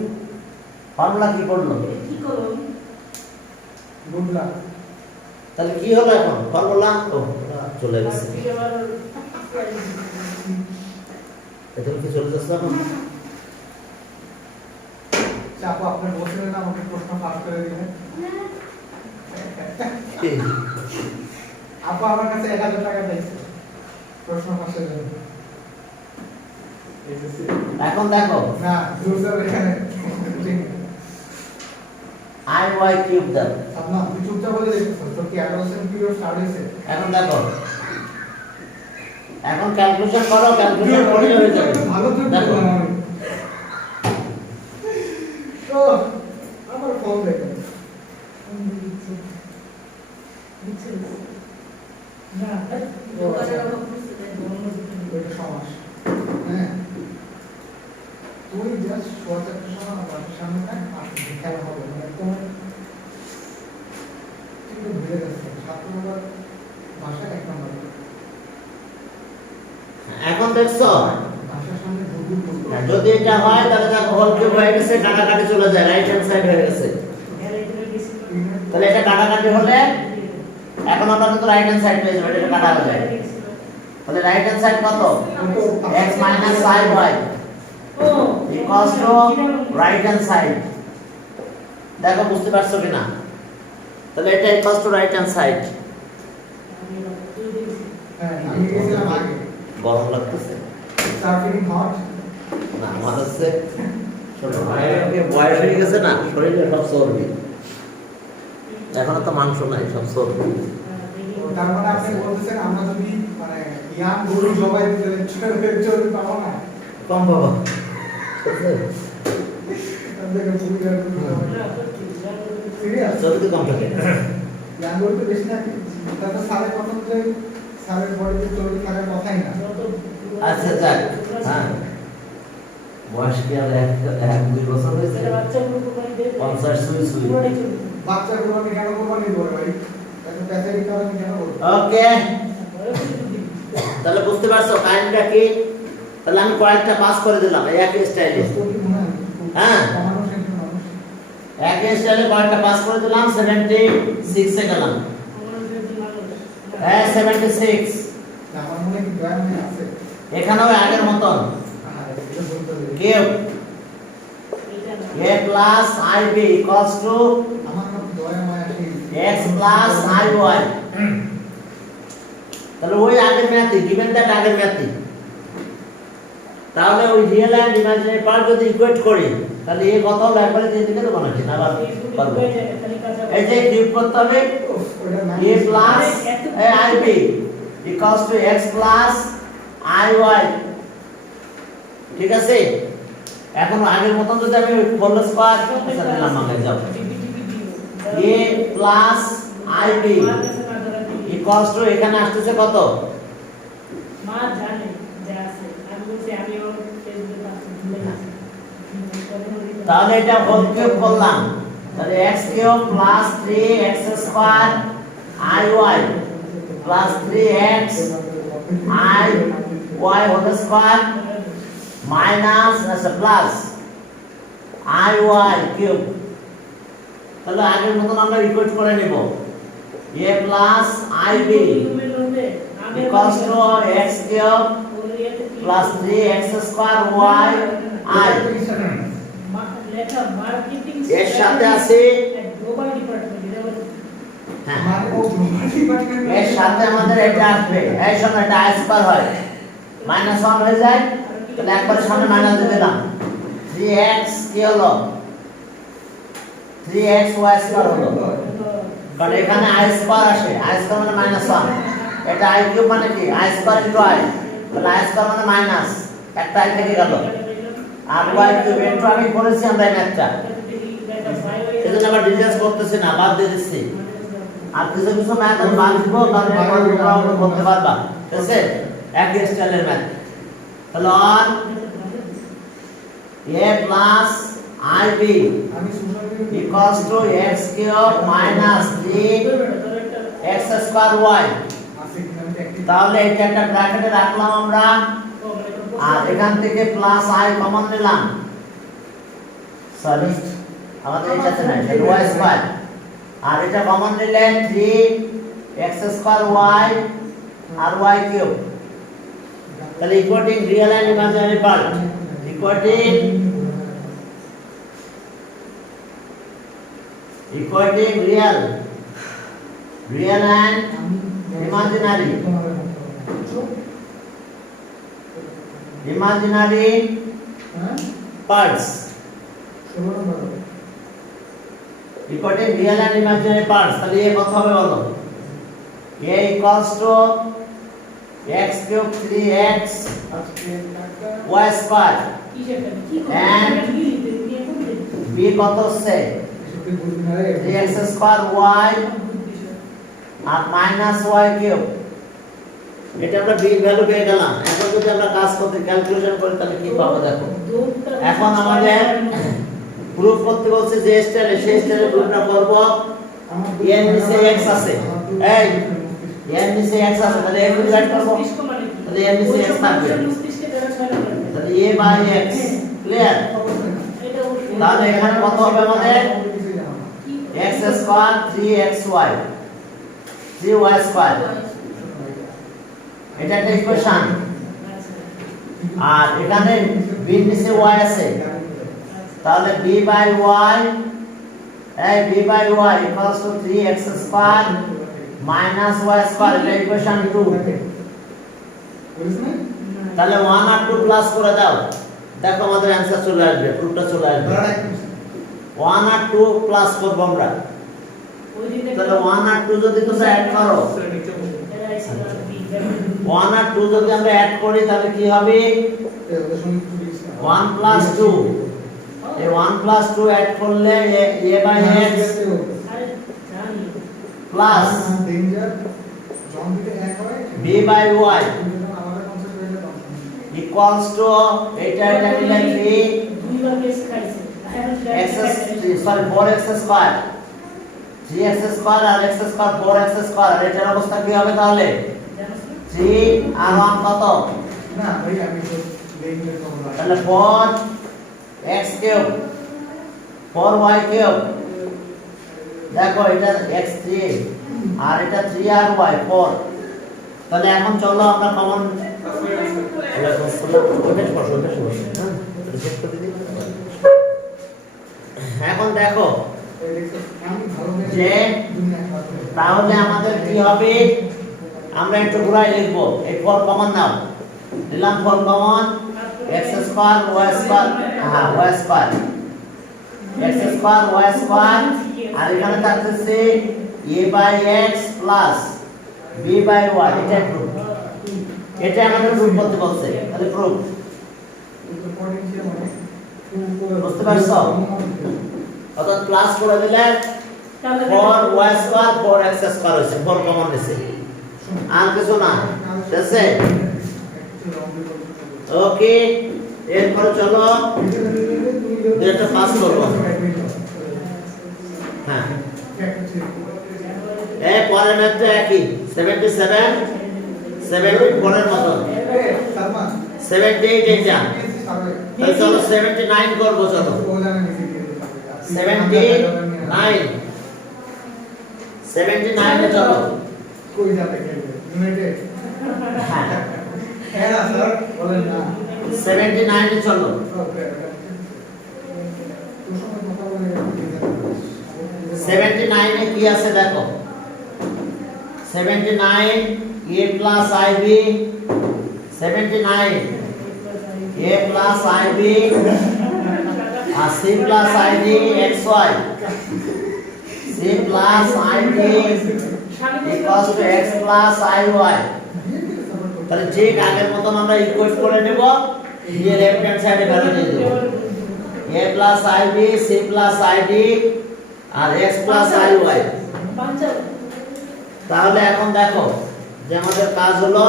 ফর্মুলা কি করলো কি করব গুড লাক। তাহলে কি হলো এখন ফর্মুলা ও চলে গেছে আজকে আবার এটা কি চলে যাচ্ছে এখন চাপো আপনি বলছিলেন না আমাকে প্রশ্ন পাস করে দিবেন। কি? আপু আমার কাছে 1000 টাকা চাইছে প্রশ্ন পাসের জন্য। এখন দেখো না জোরদার এখানে iy cube দাও আপনা তুই চুপচাপ বলে দেখছিস তো কি অ্যাডভান্সমেন্ট পিরিয়ড স্টার্ট হয়েছে। এখন দেখো এখন ক্যালকুলেশন করো ক্যালকুলেশন করে হয়ে যাবে ভালো তো দেখো বললাম আমি। তো আমার ফোন দেখো না যোগাযোগ আমরা বুঝতে দেন এটা সমাস। হ্যাঁ তুই জাস্ট সোয়াচারটা সময় বাসার সামনে থাক আর খেলা হবে মানে তোমার কিন্তু ভুলে যাচ্ছে 7 নম্বর ভাষা 1 নম্বর এখন দেখছো ভাষার সামনে ভুল করতে যদি এটা হয় তাহলে দেখো হোল কিউব হয়ে গেছে কাটাকাটি চলে যায় রাইট হ্যান্ড সাইড হয়ে গেছে তাহলে এটা কাটাকাটি হলে এখন আমরা কিন্তু রাইট হ্যান্ড সাইড পেয়ে যাবো এটা কাটা হয়ে যায় তাহলে রাইট হ্যান্ড সাইড কত x minus iy ও equals to right hand side দেখো বুঝতে পারছো কিনা তাহলে এটা equals to right hand side হ্যাঁ আমি গেছিলাম আগে গরম লাগতেছে স্টার্ট ফিলিং হট না আমার হচ্ছে ছোট ভাইয়ের বয়স হয়ে গেছে না শরীরে সব চর্বি এখন তো মাংস নাই সব চর্বি তার মানে আপনি বলতেছেন আমরা যদি মানে ইয়াং গরু জবাই দিতে চলবে পাবো না কম বাবা দেখো ভূমিকা সিরিয়াস চর্বি কম থাকে ইয়াং গরু তো বেশি থাকে তাতে সাড়ে কত যে সাড়ে বডিতে চর্বি থাকার কথাই না আচ্ছা যাক হ্যাঁ বয়স কি আর এক দুই বছর হয়েছে 50 সুই সুই বাচ্চা কোরবানি কেন কোরবানি দেবো ভাই তাকে প্যাচারি কারণে কেন বলবো ওকে তাহলে বুঝতে পারছো কাহিনীটা কি তাহলে আমি কয়েকটা পাস করে দিলাম এই একই স্টাইলে হ্যাঁ। মানুষ একজন মানুষ একই স্টাইলে কয়েকটা পাস করে দিলাম 76 এ গেলাম হ্যাঁ 76 আমার মনে কি ব্যায়াম আছে এখানেও আগের মতন এটা বলতে হবে cube a plus ib equals to আমার নাম দয়া মায়া সেই x plus iy তাহলে ওই আগের ম্যাথই গিভেন দ্যাট আগের ম্যাথই তাহলে ওই রিয়েল এন্ড ইমাজিনারি পার্ট যদি ইকুয়েট করি তাহলে এই কত হলো একবারে দিয়ে দিতে দেবো নাকি না আবার পারবো এই যে কিউব করতে হবে ওটা না a plus ib equals to x plus iy ঠিক আছে এখন আগের মতন যদি আমি হোল স্কয়ার দিলাম আমাকে যাও a plus ib equals to এখানে আসছে কত মা জানে যে আছে আমি বলছি আমি ওর ফেসবুকে পাচ্ছি ভুলে গেছি তাহলে এটা হোল কিউব করলাম তাহলে x cube plus 3x square iy plus 3x iy whole square minus আচ্ছা প্লাস iy কিউব তাহলে আগের মতন আমরা ইকুয়েট করে নেব a plus ib equals to x cube plus 3x square y i লেখা মার্কেটিং এর সাথে আছে গ্লোবাল ডিপার্টমেন্ট এটা বলে হ্যাঁ আমার ও ডিপার্টমেন্ট এর সাথে আমাদের এটা আসবে এই সময় এটা i স্কয়ার হয় -1 হয়ে যায় তাহলে একবার সামনে মাইনাস দিয়ে দিলাম 3x কি হলো 3x y স্কয়ার হলো কারণ এখানে i স্কয়ার আসে i স্কয়ার মানে -1 এটা i কিউব মানে কি i স্কয়ার * i তাহলে i স্কয়ার মানে মাইনাস একটা i থেকে গেল আর y কিউব এটা আমি করেছি আমরা এই ম্যাথটা এজন্য আবার ডিটেইলস করতেছি না বাদ দিয়ে দিচ্ছি আর কিছু কিছু ম্যাথ আমি বাদ দিব তাহলে তোমরা করতে পারবা ঠিক আছে একই স্টাইলের ম্যাথ তাহলে অন a plus ib আমি social equals to x cube minus 3 x square y। আছে কিনা আমি একটি তাহলে এটা একটা ব্র্যাকেটে রাখলাম আমরা, আর এখান থেকে প্লাস i কমন নিলাম, সরি আমাদের এটাতে নাই, y স্কয়ার, আর এটা কমন নিলে 3 x স্কয়ার y আর y কিউব। তাহলে equating real and imaginary part, equating real and imaginary হ্যাঁ parts, 16 number equating real and imaginary parts। তাহলে এ কত হবে বলো? a equals to x cube 3x আজকে একটা y square, And b কত হচ্ছে সত্যি বুঝবি না রে 3x square y আর মাইনাস y কিউব। এটা আমরা b ভ্যালু পেয়ে গেলাম। এখন যদি আমরা কাজ করতে ক্যালকুলেশন করি তাহলে কি পাবো দেখো। এখন আমাদের প্রুফ করতে বলছে যে স্টারে, সেই স্টারে প্রুফটা করব। আমার এর নিচে x আছে, এই এর নিচে x আছে, তাহলে x ডিভাইড করব, তাহলে এর নিচে x থাকবে, তাহলে a বাই x ক্লিয়ার। তাহলে এখানে কত হবে আমাদের x square 3xy 3y square, এটা একটা ইকুয়েশন। আর এখানে b এর নিচে y আছে, তাহলে b বাই y, এই b by y equals to 3x square minus y square, এটা ইকুয়েশন 2। বুঝছ না তাহলে 1 আর 2 প্লাস করে দাও, দেখো আমাদের অ্যানসার চলে আসবে, প্রুফটা চলে আসবে। 1 আর 2 প্লাস করব আমরা, তাহলে 1 আর 2 যদি তোমরা অ্যাড করো, 1 আর 2 যদি আমরা অ্যাড করি তাহলে কি হবে? 1 প্লাস 2, এই 1 প্লাস 2 অ্যাড করলে a বাই x প্লাস ডেঞ্জার জন দিতে এক হয় b বাই y আমাদের কনসেপ্ট হইলে তখন ইকুয়ালস টু এটা নিলে 3x sorry 4x square, 3x square আর x স্কয়ার 4x স্কয়ার, এটার অবস্থা কি হবে তাহলে? 3 আর 1 কত? না ভাই আমি তো ডেঞ্জার খবর তাহলে 4x কিউব 4y কিউব, দেখো এটা x3 আর এটা 3 আর y 4। তাহলে এখন চলো আমরা কমন এখন দেখো যে তাহলে আমাদের কি হবে, আমরা একটু ঘুরাই লিখবো। এই 4 কমন নাও, নিলাম 4 common, x square y square, হ্যাঁ y square x square y square, আর এখানে থাকতেছে a by x plus b by y, এটা প্রুফ, এটা আমাদের প্রুফ করতে বলছে। তাহলে প্রুফ বুঝতে পারছো? অর্থাৎ প্লাস করে দিলে 4y স্কয়ার 4x স্কয়ার হইছে, 4 কমন নিছে, আর কিছু না, ঠিক আছে? ওকে, এরপর চলো এটা পাস করব। হ্যাঁ এই পরের ম্যাথটা একই 77 74 এর মত 78 এটা, তাহলে চলো 79 করব, চলো 79 এ চলো। কই যাবে ইউনাইটেড হ্যাঁ হ্যাঁ স্যার বলেন না 79 এ চলো। ওকে তোর সঙ্গে কথা বলে 79 এ কি আছে দেখো, 79 a plus ib, 79 a plus ib R c plus id xy, c plus id equals to x plus iy। তাহলে ঠিক আগের মতন আমরা ইকুয়েট করে নেব, দিয়ে লেফট হ্যান্ড সাইডে ভ্যালু দিয়ে দেব, a plus ib c plus id R x plus iy। তাহলে এখন দেখো যে আমাদের কাজ হলো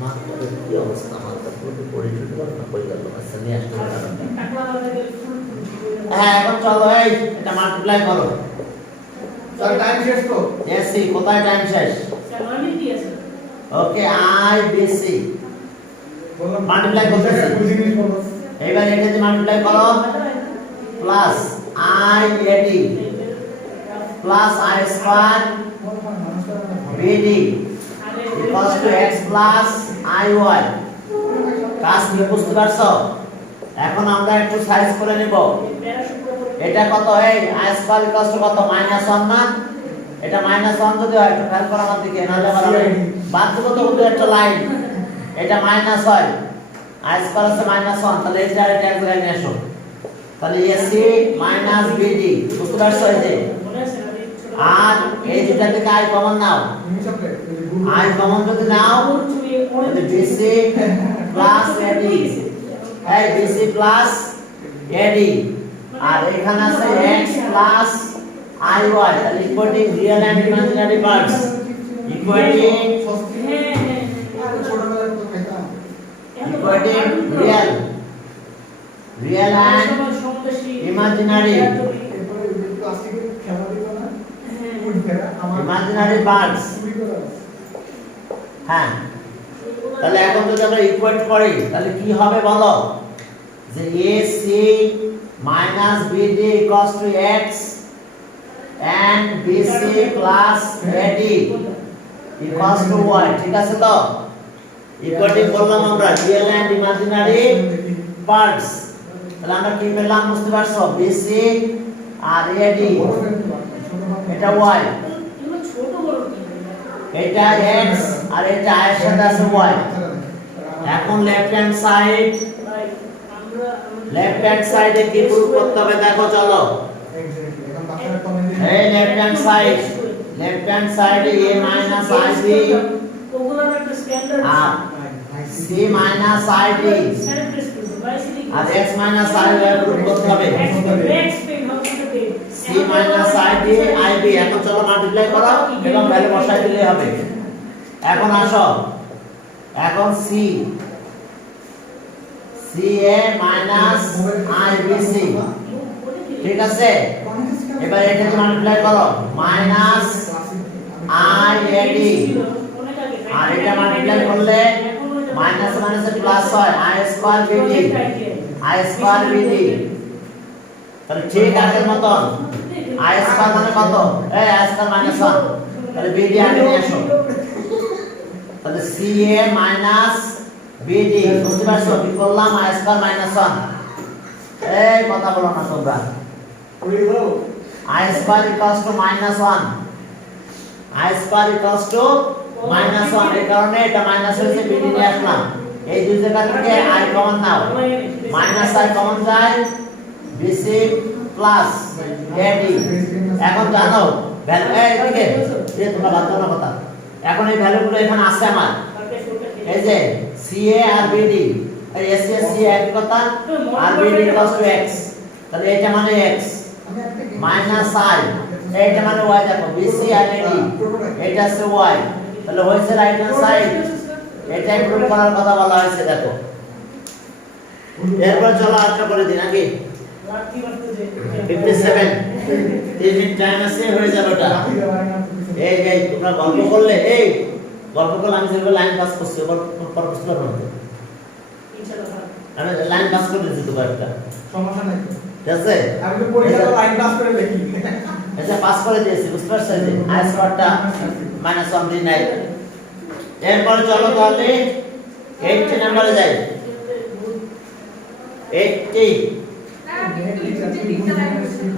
মাত্রের কি অবস্থা মাত্র পুরো পরিশুদ্ধ না করে গেল আচ্ছা নিয়ে আসতে হবে টাকলা বানাতে ফুল হ্যাঁ এখন চলো এই এটা মাল্টিপ্লাই করো স্যার টাইম শেষ তো এস সি কোথায় টাইম শেষ স্যালারি কি আছে ওকে আই বি সি বললাম Multiply করতেছি। একটু জিনিস বলো এবার এটাকে মাল্টিপ্লাই করো plus i a d plus i square b d equals to x plus i y কাজ কি বুঝতে পারছো এখন আমরা একটু সাইজ করে নিব এটা কত এই আই স্কয়ার ইকুয়ালস টু কত -1 না এটা -1 যদি হয় একটু খেয়াল করো আমার দিকে নাহলে আবার আমি বাদ দেব তো ওটা একটা লাইন এটা মাইনাস হয় আই স্কয়ার আছে -1 তাহলে এটা আর এটা এক জায়গায় নিয়ে আসো তাহলে এসি মাইনাস বিডি বুঝতে পারছো এই যে মনে আছে আমি ছোট আর এই দুটা থেকে I common now I common যদি নাও তাহলে বিসি প্লাস এডি এই বিসি প্লাস এডি আর এখানে আছে x প্লাস আই ওয়াই তাহলে equating real and imaginary parts equating ছোটবেলায় তো খাইতাম ইকুয়েটিং রিয়েল এন্ড ইমাজিনারি এরপরে ওই যে প্লাস্টিকের খেলা দিত না উড খেলা আমার ইমাজিনারি পার্টস চুরি করা আছে। হ্যাঁ তাহলে এখন যদি আমরা ইকুয়েট করি তাহলে কি হবে বলো যে AC minus BD equals to X and BC plus AD equals to Y ঠিক আছে তো ইকুয়েটিং করলাম আমরা রিয়েল এন্ড ইমাজিনারি পার্টস তাহলে আমরা কি পেলাম বুঝতে পারছো BC আর AD বড় ফ্যাক্টরি বানানো, ছোট বানানো। এটা Y এগুলো ছোট বড় কি এটা X আর এটা I এর সাথে আছে Y এখন লেফট হ্যান্ড সাইড ভাই আমরা লেফট হ্যান্ড সাইডে কি প্রুফ করতে হবে দেখো চলো Exactly, এখন বাচ্চারা comment দিবে। এই লেফট হ্যান্ড সাইডে a মাইনাস ib ওগুলোর একটা স্ট্যান্ডার্ড আর c মাইনাস id স্যানিটাইজ করতে বাইসিলি আর x মাইনাস ib প্রুফ করতে হবে next pen how to pay c minus id ib এখন চলো মাল্টিপ্লাই করো এবং ভ্যালু বসাই দিলে হবে এখন আসো এখন c ca মাইনাস ibc ঠিক আছে এবার এটাকে মাল্টিপ্লাই করো মাইনাস IAD আর এটা মাল্টিপ্লাই করলে মাইনাস মাইনাসে প্লাস হয় i square bd i square bd তাহলে ঠিক আগের মতন i স্কয়ার মানে কত এই i স্কয়ার মাইনাস 1 তাহলে bd আগে নিয়ে আসো তাহলে ca মাইনাস bd বুঝতে পারছো কি করলাম i স্কয়ার মাইনাস 1 এই কথা বলো না তোমরা করে দাও। I square equals to minus 1 I square equals to minus 1 এই কারণে এটা মাইনাস হয়েছে বিডি নিয়ে আসলাম এই দুই জায়গা থেকে I common now minus I common যায় BC প্লাস AD এখন জানো ভ্যালু এই দিকে এই তোমরা বাদ দাও না কথা এখন এই ভ্যালুগুলো এখানে আছে আমার এই যে CA আর BD এই SC CA একই কথা আর BD equals to x তাহলে এটা মানে x আমি একটা কি- মাইনাস আই এইটা মানে y দেখো BC আর AD এটা আছে y তাহলে হয়েছে রাইট হ্যান্ড সাইড এটাই প্রুফ করার কথা বলা হয়েছে দেখো এরপর চলো আরেকটা করে দিই নাকি লাঠি মারতে যে 57 3 মিনিট টাইম আছে হয়ে যাবে ওটা লাঠি দেওয়া হয় না তো কিছু। এই তোমরা গল্প করলে এই গল্প করলে আমি যেগুলো লাইন পাস করছি ওপর পর বুঝতে পারবো না ইনশাআল্লাহ আমি লাইন পাস করে দিচ্ছি তো একটা সমস্যা নাই তো। ঠিক আছে আমি তো পরীক্ষাতে লাইন পাস করে লিখি। এটা পাস করে দিয়েছি বুঝতে পারছেন যে আই স্কয়ারটা মাইনাস 1 দিন নাই এরপর চলো তাহলে 80 নম্বরে যাই 80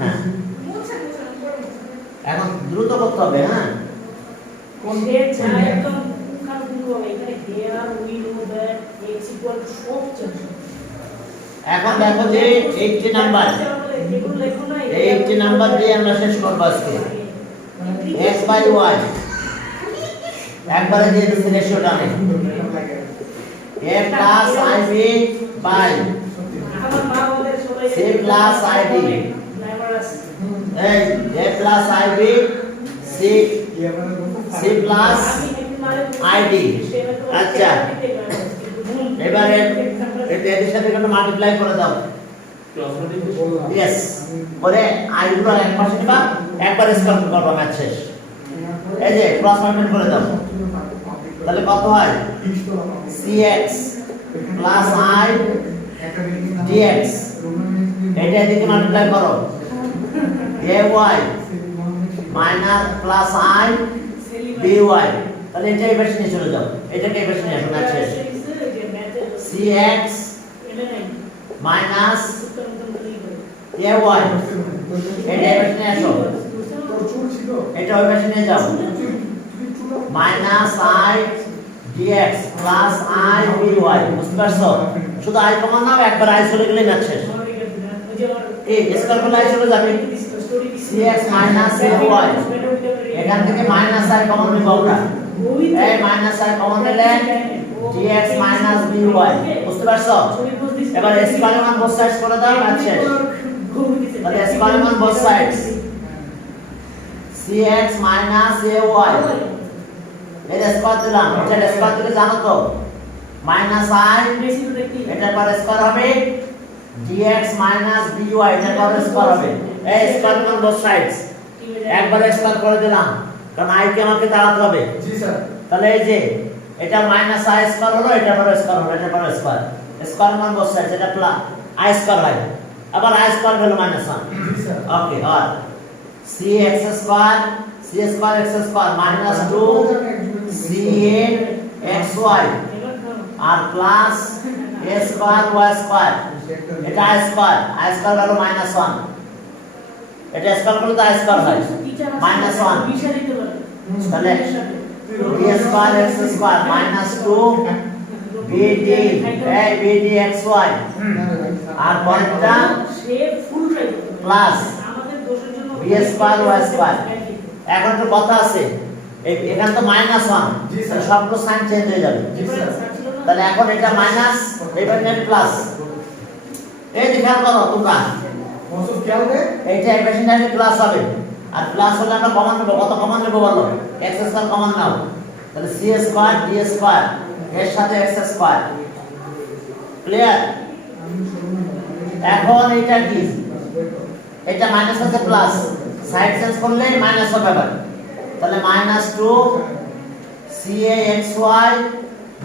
হ্যাঁ এখন দ্রুত করতে হবে হ্যাঁ কোন সে চায় একদম পুঙ্খান পুঙ্খ হবে এখানে here will over x equal to সব চলছে এখন দেখো যে 80 নাম্বার এগুলো লেখো না 80 নাম্বার দিয়ে আমরা শেষ করব আজকে x বাই y একবারে দিয়ে দিচ্ছি রেশিওটা আমি a প্লাস ib বাই আমার মা বলে সবাই C plus IB গ্ল্যামারাস এই a প্লাস ib c কি আমরা বলবো? c প্লাস আমি আইডি আচ্ছা এবারে এদের সাথে একটা মাল্টিপ্লাই করে দাও ইয়েস করে আই গুলো এক পাশে নিবা একবার স্কয়ার করবা ম্যাথ শেষ এই যে ক্রস মাল্টিপ্লাই করে দাও তাহলে কত হয় cx প্লাস i dx এটা এদিকে মাল্টিপ্লাই করো ay minus plus i by তাহলে এটা এই পাশে নিয়ে চলে যাও এটাকে এই পাশে নিয়ে আসো ম্যাথ শেষ cx মাইনাস ay এটা এই পাশে নিয়ে আসো এটা ওই পাশে নিয়ে যাও minus i dx plus i by বুঝতে পারছো শুধু i কমন নাও একবার i চলে গেলে ম্যাথ শেষ এই স্কয়ার করলে i চলে যাবে cx মাইনাস ay এখান থেকে মাইনাস i কমন নিব আমরা এই মাইনাস i কমন নিলে dx মাইনাস by বুঝতে পারছো এবার স্কয়ার মান both sides করে দাও ম্যাথ শেষ তাহলে স্কয়ার মান both sides cx minus ay এর স্কয়ার দিলাম এটা স্কয়ার দিলে জানো তো মাইনাস i এটার পর স্কয়ার হবে dx মাইনাস by এটার পর স্কয়ার হবে এই স্কয়ার মান both sides একবার স্কয়ার করে দিলাম কারণ i কে আমাকে দাঁড়াতে হবে জি স্যার তাহলে এই যে এটা মাইনাস i স্কয়ার হলো এটা পর স্কয়ার হলো এটা পর স্কয়ার স্কয়ার মান both sides এটা প্লাস i স্কয়ার হয় আবার i স্কয়ার হলো মাইনাস 1 জি স্যার ওকে আর cx square c square x square minus 2 c8xy আর plus a square y square এটা i স্কয়ার হলো মাইনাস 1 এটা স্কয়ার করলে তো i স্কয়ার হয় মাইনাস 1 তাহলে b square x square minus 2 bd এই bd xy আর পরেরটা plus b square y square এখন তো কথা আছে এখানে তো মাইনাস 1 জি স্যার সবগুলো সাইন চেঞ্জ হয়ে যাবে জি স্যার তাহলে এখন এটা মাইনাস এবার নেট প্লাস এই যে খেয়াল করো তোমরা মসুদ খেয়াল দে এইটা ইকুয়েশনটা প্লাস হবে আর প্লাস হলে আমরা কমন নেব কত কমন নেব বলো x স্কয়ার কমন নাও তাহলে c স্কয়ার d স্কয়ার এর সাথে x স্কয়ার ক্লিয়ার এখন এটা কি এটা মাইনাস আছে প্লাস সাইড চেঞ্জ করলে মাইনাস হবে আবার তাহলে মাইনাস 2 caxy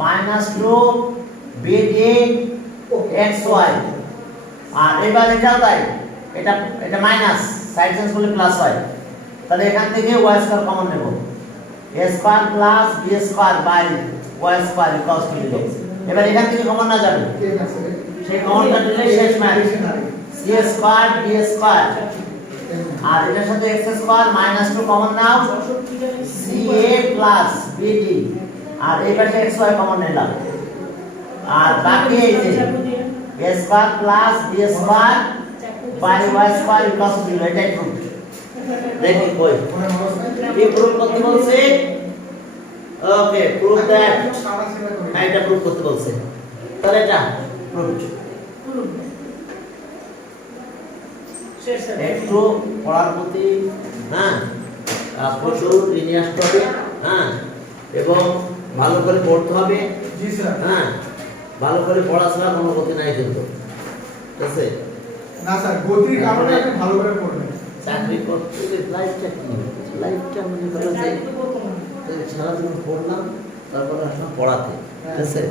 মাইনাস 2 bdxy আর এবার এটাও তাই এটা এটা মাইনাস সাইড চেঞ্জ করলে প্লাস হয় তাহলে এখান থেকে y স্কয়ার কমন নেব a square plus b square by y square equals to 0 এবার এখান থেকে কমন না যাবে ঠিক আছে সেই কমনটা দিলে শেষ math c square d square আর এটার সাথে x স্কয়ার মাইনাস 2 কমন নাও ca প্লাস bd আর এই পাশে xy কমন নিলাম আর বাকি এই যে a square plus b square by y square equals to 0 এটাই প্রুফ দেখি কই কি প্রুফ করতে বলছে ওকে প্রুফ দ্যাট হ্যাঁ এটা প্রুফ করতে বলছে তাহলে এটা প্রুফ একটু পড়ার প্রতি হ্যাঁ প্রচুর নিয়ে আসতে হবে হ্যাঁ এবং ভালো করে পড়তে হবে জি স্যার হ্যাঁ ভালো করে পড়াশোনা কোনো গতি নাই কিন্তু ঠিক আছে না স্যার গতির কারণে আপনি ভালো করে পড়বেন চাকরি করতে লাইফটা কি লাইফটা মনে করো যে সারাদিন পড়লাম তারপরে আসলাম পড়াতে ঠিক আছে